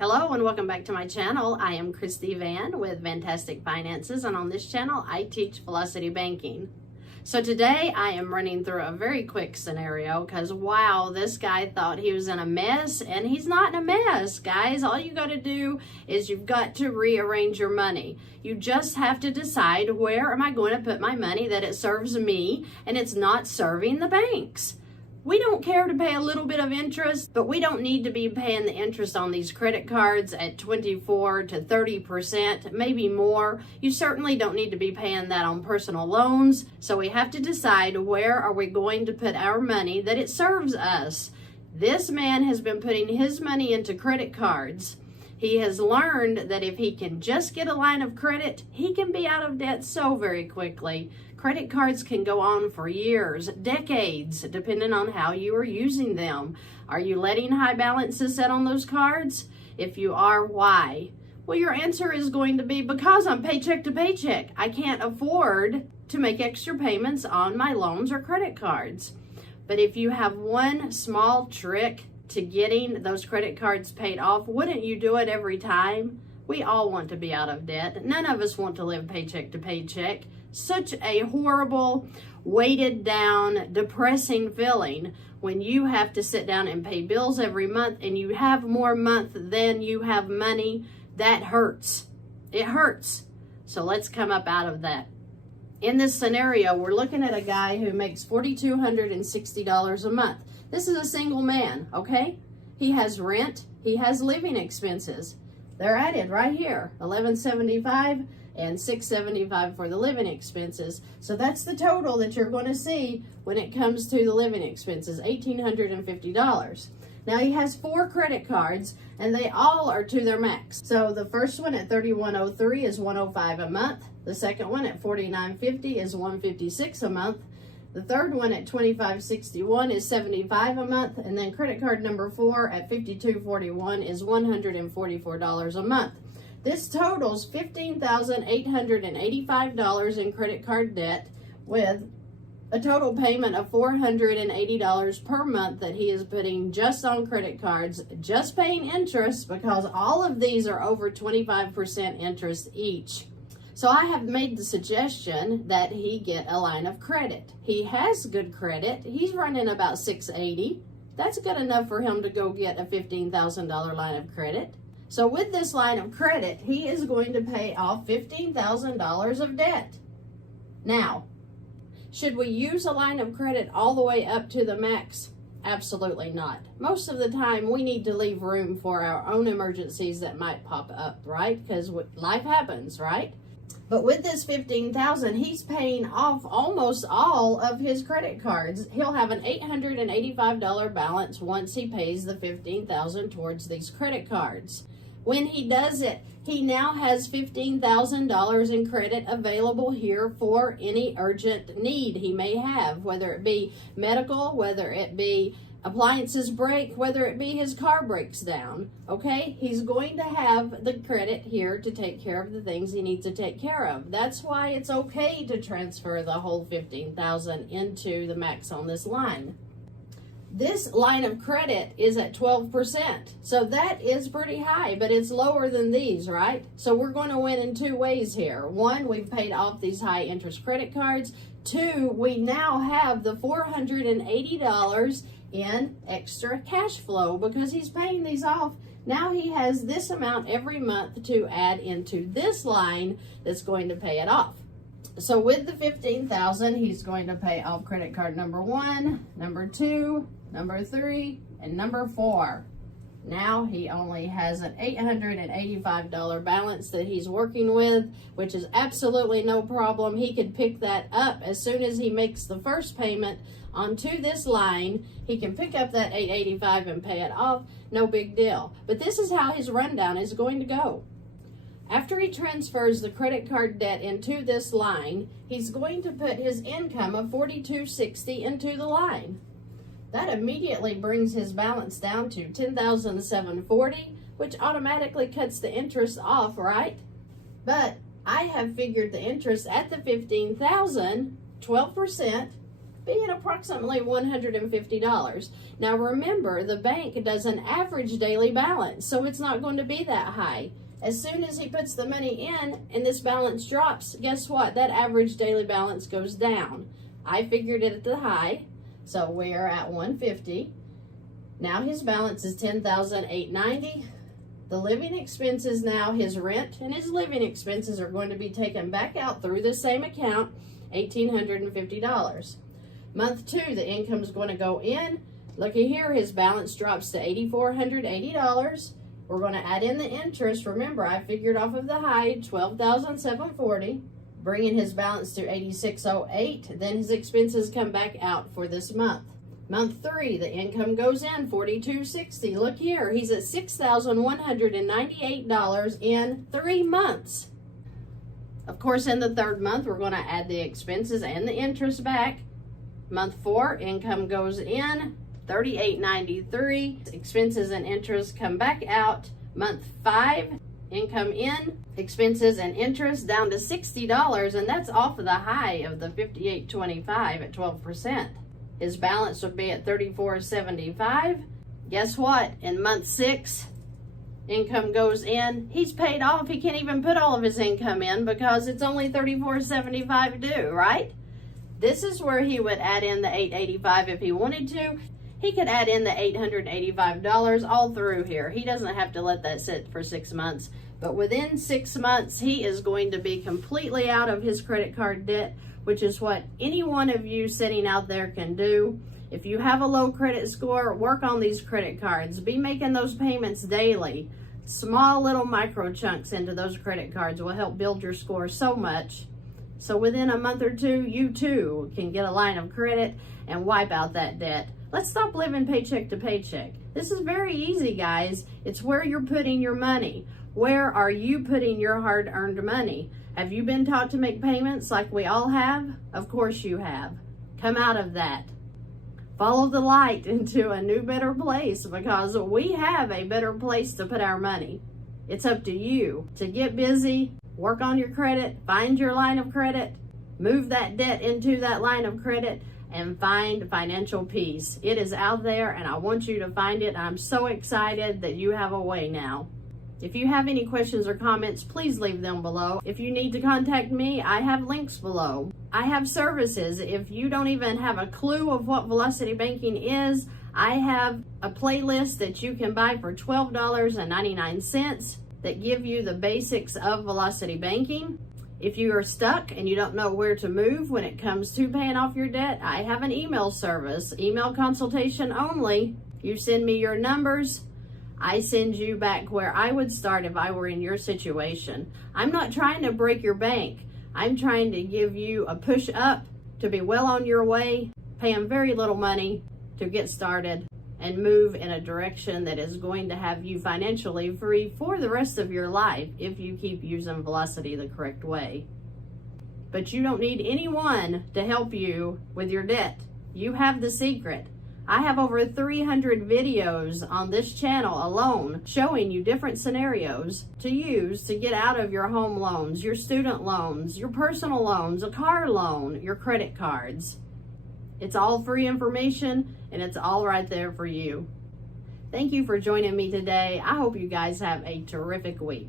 Hello and welcome back to my channel. I am Christy Van with Vantastic Finances, and on this channel I teach Velocity Banking. So today I am running through a very quick scenario because wow, this guy thought he was in a mess, and he's not in a mess, guys. All you got to do is you've got to rearrange your money. You just have to decide, where am I going to put my money that it serves me and it's not serving the banks. We don't care to pay a little bit of interest, but we don't need to be paying the interest on these credit cards at 24 to 30%, maybe more. You certainly don't need to be paying that on personal loans. So we have to decide, where are we going to put our money that it serves us. This man has been putting his money into credit cards. He has learned that if he can just get a line of credit, he can be out of debt so very quickly. Credit cards can go on for years, decades, depending on how you are using them. Are you letting high balances sit on those cards? If you are, why? Well, your answer is going to be, because I'm paycheck to paycheck. I can't afford to make extra payments on my loans or credit cards. But if you have one small trick to getting those credit cards paid off, wouldn't you do it every time? We all want to be out of debt. None of us want to live paycheck to paycheck. Such a horrible, weighted down, depressing feeling when you have to sit down and pay bills every month and you have more month than you have money. That hurts. It hurts. So let's come up out of that. In this scenario, we're looking at a guy who makes $4,260 a month. This is a single man, okay? He has rent. He has living expenses. They're added right here, $1,175 and $675 for the living expenses. So that's the total that you're going to see when it comes to the living expenses, $1,850. Now he has 4 credit cards and they all are to their max. So the first one at $3,103 is $105 a month. The second one at $4,950 is $156 a month. The third one at $2,561 is $75 a month, and then credit card number 4 at $52.41 is $144 a month. This totals $15,885 in credit card debt, with a total payment of $480 per month that he is putting just on credit cards, just paying interest, because all of these are over 25% interest each. So I have made the suggestion that he get a line of credit. He has good credit. He's running about 680. That's good enough for him to go get a $15,000 line of credit. So with this line of credit, he is going to pay off $15,000 of debt. Now, should we use a line of credit all the way up to the max? Absolutely not. Most of the time, we need to leave room for our own emergencies that might pop up, right? Because life happens, right? But with this $15,000, he's paying off almost all of his credit cards. He'll have an $885 balance once he pays the $15,000 towards these credit cards. When he does it, he now has $15,000 in credit available here for any urgent need he may have, whether it be medical, whether it be appliances break, whether it be his car breaks down, okay? He's going to have the credit here to take care of the things he needs to take care of. That's why it's okay to transfer the whole $15,000 into the max on this line. This line of credit is at 12%, so that is pretty high, but it's lower than these, right? So we're going to win in 2 ways here. 1, we've paid off these high interest credit cards. 2, we now have the $480 in extra cash flow because he's paying these off. Now he has this amount every month to add into this line that's going to pay it off. So with the $15,000, he's going to pay off credit card number 1, number 2, number 3, and number 4. Now he only has an $885 balance that he's working with, which is absolutely no problem. He could pick that up as soon as he makes the first payment onto this line. He can pick up that $885 and pay it off. No big deal. But this is how his rundown is going to go. After he transfers the credit card debt into this line, he's going to put his income of $4,260 into the line. That immediately brings his balance down to $10,740, which automatically cuts the interest off, right? But I have figured the interest at the $15,000, 12%, being approximately $150. Now remember, the bank does an average daily balance, so it's not going to be that high. As soon as he puts the money in and this balance drops, guess what? That average daily balance goes down. I figured it at the high, so we're at $150. Now his balance is $10,890. The living expenses now, his rent and his living expenses are going to be taken back out through the same account, $1,850. Month 2, the income is going to go in. Looky here, his balance drops to $8,480. We're going to add in the interest. Remember, I figured off of the high, $12,740, bringing his balance to $8,608. Then his expenses come back out for this month. Month 3, the income goes in, $4,260. Look here, he's at $6,198 in 3 months. Of course, in the 3rd month, we're going to add the expenses and the interest back. Month 4, income goes in, $3,893. Expenses and interest come back out. Month 5, income in, expenses and interest down to $60, and that's off of the high of the $58.25 at 12%. His balance would be at $34.75. Guess what? In month 6, income goes in. He's paid off. He can't even put all of his income in because it's only $34.75 due, right? This is where he would add in the $885 if he wanted to. He could add in the $885 all through here. He doesn't have to let that sit for 6 months. But within 6 months, he is going to be completely out of his credit card debt, which is what any one of you sitting out there can do. If you have a low credit score, work on these credit cards. Be making those payments daily. Small little micro chunks into those credit cards will help build your score so much. So within a month or two, you too can get a line of credit and wipe out that debt. Let's stop living paycheck to paycheck. This is very easy, guys. It's where you're putting your money. Where are you putting your hard-earned money? Have you been taught to make payments like we all have? Of course you have. Come out of that. Follow the light into a new, better place, because we have a better place to put our money. It's up to you to get busy, work on your credit, find your line of credit, move that debt into that line of credit, and find financial peace. It is out there, and I want you to find it. I'm so excited that you have a way now. If you have any questions or comments, please leave them below. If you need to contact me, I have links below. I have services. If you don't even have a clue of what Velocity Banking is, I have a playlist that you can buy for $12.99 that give you the basics of Velocity Banking. If you are stuck and you don't know where to move when it comes to paying off your debt, I have an email service, email consultation only. You send me your numbers, I send you back where I would start if I were in your situation. I'm not trying to break your bank. I'm trying to give you a push up to be well on your way, paying very little money to get started and move in a direction that is going to have you financially free for the rest of your life if you keep using Velocity the correct way. But you don't need anyone to help you with your debt. You have the secret. I have over 300 videos on this channel alone showing you different scenarios to use to get out of your home loans, your student loans, your personal loans, a car loan, your credit cards. It's all free information and it's all right there for you. Thank you for joining me today. I hope you guys have a terrific week.